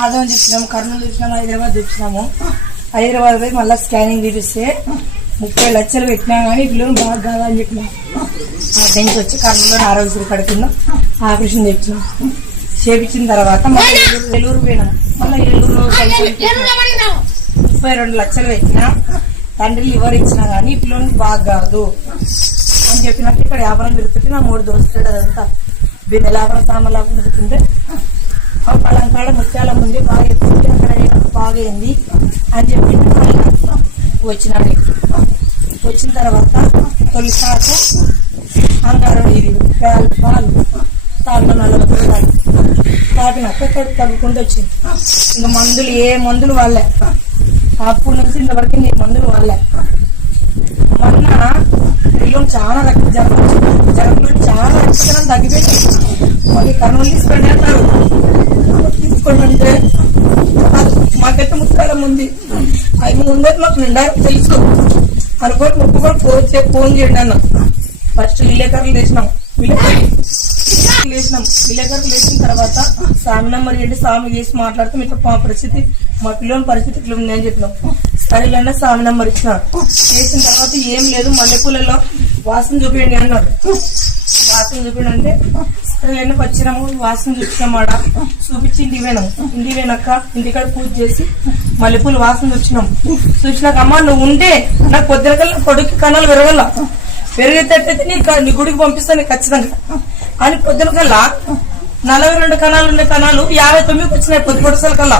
ఆదం చూసినాము, కర్నూలు చూసినాము, హైదరాబాద్ చూసినాము. హైదరాబాద్ పోయి మళ్ళీ స్కానింగ్ తీపిస్తే 30 లక్షలు పెట్టినా కానీ పిల్లలు బాగా కాదని చెప్పినా. అక్కడి వచ్చి కర్నూలులో ఆరోగ్యశ్రీ కడుపులో ఆపరేషన్ తెచ్చినాం. చేపించిన తర్వాత మళ్ళీ ఏలూరు పోయినాం. మళ్ళీ ఏలూరులో 32 లక్షలు పెట్టినా తండ్రి లివర్ ఇచ్చినా కానీ పిల్లలకి బాగా కాదు అని చెప్పినట్టు ఇక్కడ వ్యాపారం తిరుగుతుంటే నా 3 దోస్తులు అదంతా బిన్నె వ్యాపారం సామాన్లు తిరుగుతుంటే పలంకాడ ముత్యాల ముందే బాగా ఎత్తుంది, అక్కడ బాగైంది అని చెప్పి వచ్చినాడు. వచ్చిన తర్వాత తొలిసాకు అంగారం ఇది పాలు తాగిన 40 రూపాయలు తాగినాక కడుపు తగ్గుకుంటూ వచ్చింది. ఇంకా మందులు ఏ మందులు వాళ్ళే, అప్పటి నుంచి ఇంతవరకు నీ మందులు వాళ్ళే. మొన్న పిల్లలు చాలా జరంలో చాలా రక్తదనం తగ్గిపోయింది. మళ్ళీ కర్నూలు తీసుకొని అంటారు. తీసుకోండి అంటే మాకైతే ముత్కాలం ఉంది, అవి ముందే మాకు నిండా తెలుసు అనుకోని ముక్కుకొని ఫోన్ చేయండి అన్న. ఫస్ట్ విలేకరులు లేచినాం. విలేకరులు లేచిన తర్వాత స్వామి నెంబర్ ఏంటి, స్వామి చేసి మాట్లాడుతాం. ఇట్లా మా పరిస్థితి, మా పిల్లల పరిస్థితి ఇట్లా ఉంది అని చెప్పినాం. సరేలన్నా స్వామి నెంబర్ ఇచ్చినాడు. చేసిన తర్వాత ఏం లేదు, మల్లెపూలలో వాసన చూపించండి అన్నాడు. వాసన చూపించండి అంటే సరేలన్నా వచ్చినాము, వాసన చూపించామాడ చూపించి ఇంటికి పోయినాం. ఇంటికి పోయినాక ఇంటికాడ పూజ చేసి మల్లెపూలు వాసన చూసినాం. చూసినాక అమ్మ నువ్వు ఉంటే నాకు పొద్దున కల్లా కొడుకు కణాలు పెరగల, పెరిగేటట్టయితే నీ గుడికి పంపిస్తాను ఖచ్చితంగా అని పొద్దున కల్లా 42 కణాలు ఉన్న కణాలు 59కి వచ్చినాయి. పొద్దుపొడసల కల్లా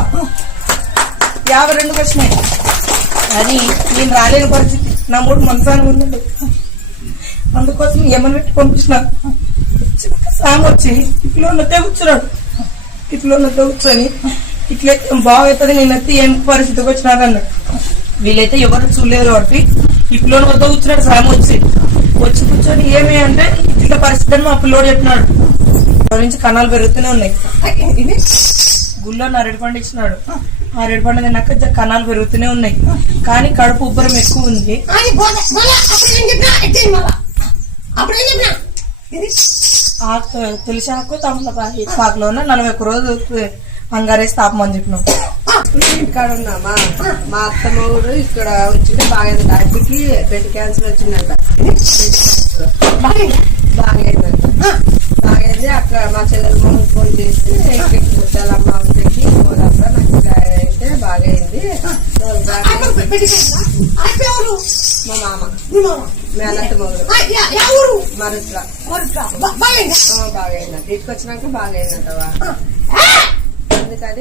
52కి వచ్చినాయి. అది నేను రాలేని పరిస్థితి, నా 3 మనసాన్ని ఉన్నాడు. అందుకోసం ఏమని పెట్టి పంపించిన. సాము వచ్చి ఇట్లా ఉన్నతే కూర్చున్నాడు. ఇట్లా ఉన్నతే కూర్చొని ఇట్లయితే బాగవుతుంది, నేనైతే ఏం పరిస్థితికి వచ్చినాడు అన్నాడు. వీళ్ళైతే ఎవరు చూడలేదు కాబట్టి ఇట్లా వద్ద కూర్చున్నాడు. సాము వచ్చి కూర్చొని ఏమి అంటే ఇట్లా పరిస్థితి అని మా పిల్లోడు చెప్పినాడు. నుంచి కణాలు పెరుగుతూనే ఉన్నాయి. ఇది గుళ్ళో అరటిపండు ఇచ్చినాడు. అరటిపండు తిన్నాక కణాలు పెరుగుతూనే ఉన్నాయి, కానీ కడుపు ఉబ్బరం ఎక్కువ ఉంది. తులసి ఆకు తమలపాకులోన 41 రోజులు అంగారేసి తాపమని చెప్పినాం. ఇక్కడ ఉన్నామా, మా అత్తమ్మ కూడా ఇక్కడ వచ్చింటే బాగా అడ్డుకి బెడ్ క్యాన్సర్ వచ్చిందంట. బాగైంది. అక్కడ మా చెల్లెలు మమ్మల్ని ఫోన్ చేసి ముట్టాలమ్మ దగ్గరికి పోదాంలో నాకు అయితే బాగైంది. మా మామ మేనత్త మొదలు మరుట్ల బాగైందంట. ఇంటికి వచ్చినాక బాగైందంటవా. అందుకని